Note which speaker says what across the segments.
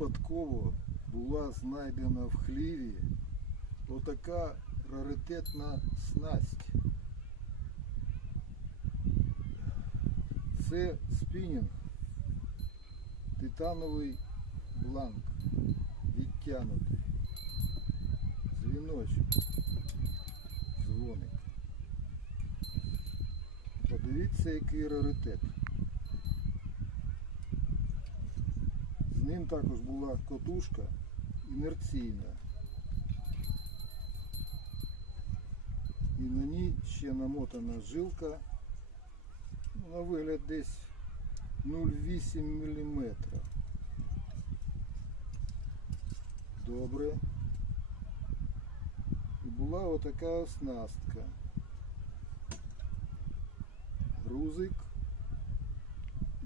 Speaker 1: випадково була знайдена в хліві отака раритетна снасть. Це спінінг, титановий бланк, відтянутий, дзвіночок, дзвоник. Подивіться, який раритет. З ним також була котушка інерційна. І на ній ще намотана жилка. Ну, На вигляд десь 0,8 мм. Добре. І була отака оснастка. Грузик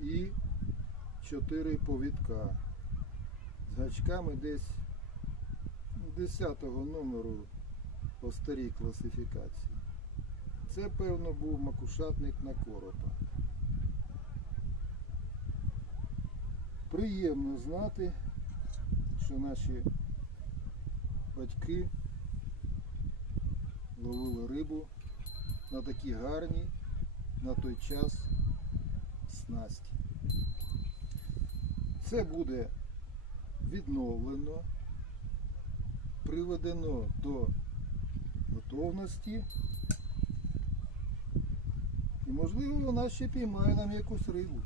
Speaker 1: і 4 повідка з гачками десь 10-го номеру по старій класифікації. Це, певно, був макушатник на коропа. Приємно знати, що наші батьки ловили рибу на такі гарні на той час снасті. Це буде відновлено, приведено до готовності. І можливо вона ще піймає нам якусь рибу.